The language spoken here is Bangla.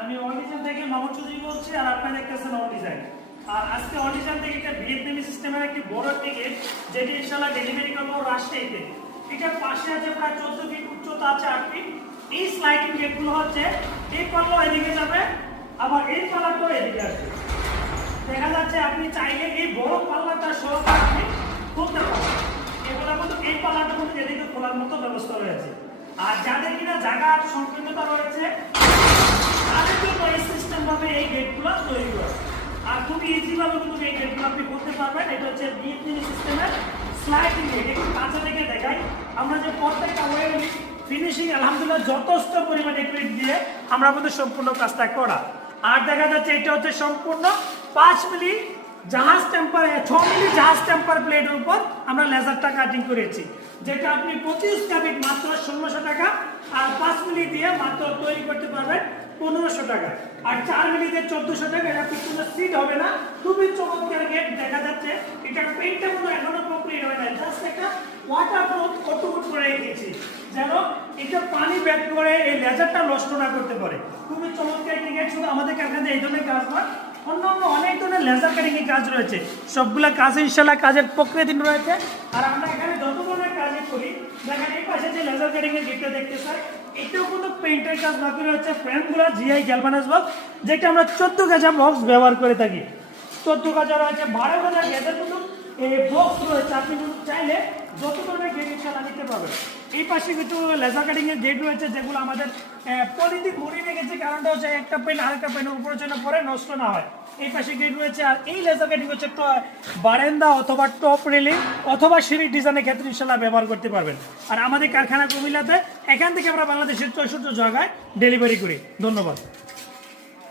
আমি অডিশন থেকে মোহাম্মদ চৌধুরী বলছি আর আপনারা দেখতেছেন অডিশন। আর আজকে অডিশন থেকে একটা ভিয়েতনামি সিস্টেমের একটি বড় টিকিট যেটি ইনশাআল্লাহ ডেলিভারি করব রাজশাহীতে। এটার পাশে আছে প্রায় 14 ফিট উচ্চতা আছে 8 ফিট। এই স্লাইডিং গেটগুলো হচ্ছে এই পাল্লা এদিকে যাবে, আবার এই পাল্লাটাও এদিকে আসবে। দেখা যাচ্ছে আপনি চাইলে এই বড় পাল্লাটা সহকারে আপনি খুলতে পারবেন। এগুলোর মধ্যে এই পাল্লাটা মধ্যে এদিকে খোলার মতো ব্যবস্থা রয়েছে। আর যাদের কিনা জায়গার সংকীর্ণতা রয়েছে তাদের জন্য এই সিস্টেম ভাবে এই গেটগুলো তৈরি করা। আর খুবই ইজি ভাবে কিন্তু এই গেটগুলো আপনি করতে পারবেন। এটা হচ্ছে ভিয়েতনামি সিস্টেমের স্লাইডিং গেট। একটু কাছে থেকে দেখাই, আমরা যে প্রত্যেকটা ওয়েল ফিনিশিং আলহামদুলিল্লাহ যথেষ্ট পরিমাণে ক্রিট দিয়ে আমরা আমাদের সম্পূর্ণ কাজটা করা। আর দেখা যাচ্ছে এটা হচ্ছে সম্পূর্ণ 5 মিলি জাহাজ টেম্পার 6 মিলি জাহাজ টেম্পার প্লেটের উপর আমরা লেজারটা কাটিং করেছি, যেটা আপনি 25 ক্যাবিট মাত্র 1600 টাকা, আর 5 মিলি দিয়ে মাত্র তৈরি করতে পারবেন 1500 টাকা, আর 4 মিলি দিয়ে 1400 টাকা। এটা কোনো সিট হবে না, খুবই চমৎকার গেট। দেখা যাচ্ছে এটার পেইন্টটা কোনো এখনো কমপ্লিট হয় না, জাস্ট একটা ওয়াটারপ্রুফ কোট করে রেখেছি যেন এটা পানি ব্যাক করে এই লেজারটা নষ্ট না করতে পারে। খুবই চমৎকার একটি গেট। শুধু আমাদের কারখানাতে এই ধরনের কাজ নয়, অন্যান্য অনেক ধরনের লেজার কাটিং এর কাজ রয়েছে। সবগুলা কাজে ইনশাআল্লাহ কাজের প্রক্রিয়া দিন রয়েছে। আর আমরা এখানে যত ধরনের কাজই করি, দেখেন এই পাশে যে লেজার কাটিং এর গেটটা দেখতে চাই, এটাও কিন্তু পেইন্টের কাজ বাকি রয়েছে। ফ্রেমগুলো জিআই গ্যালভানাইজ বক্স, যেটা আমরা 14 গেজা বক্স ব্যবহার করে থাকি। 14 গেজা রয়েছে, 12 গেজা গেজের কিন্তু এই বক্স রয়েছে। আপনি কিন্তু চাইলে যত ধরনের গেট ইনশাআল্লাহ নিতে পারবেন। এই পাশে কিছু লেজার কাটিং এর গেট রয়েছে যেগুলো আমাদের পলিথিন মুড়ি রেখেছে, কারণটা হচ্ছে একটা পেন আরেকটা পেনের উপরে যেন পরে নষ্ট না হয়। এই পাশে গেট রয়েছে। আর এই লেজার কাটিং হচ্ছে বারান্দা অথবা টপ রেলিং অথবা সিঁড়ি ডিজাইনের ক্ষেত্রে ইনশাআল্লাহ ব্যবহার করতে পারবেন। আর আমাদের কারখানা কুমিল্লাতে, এখান থেকে আমরা বাংলাদেশের 64 জায়গায় ডেলিভারি করি। ধন্যবাদ।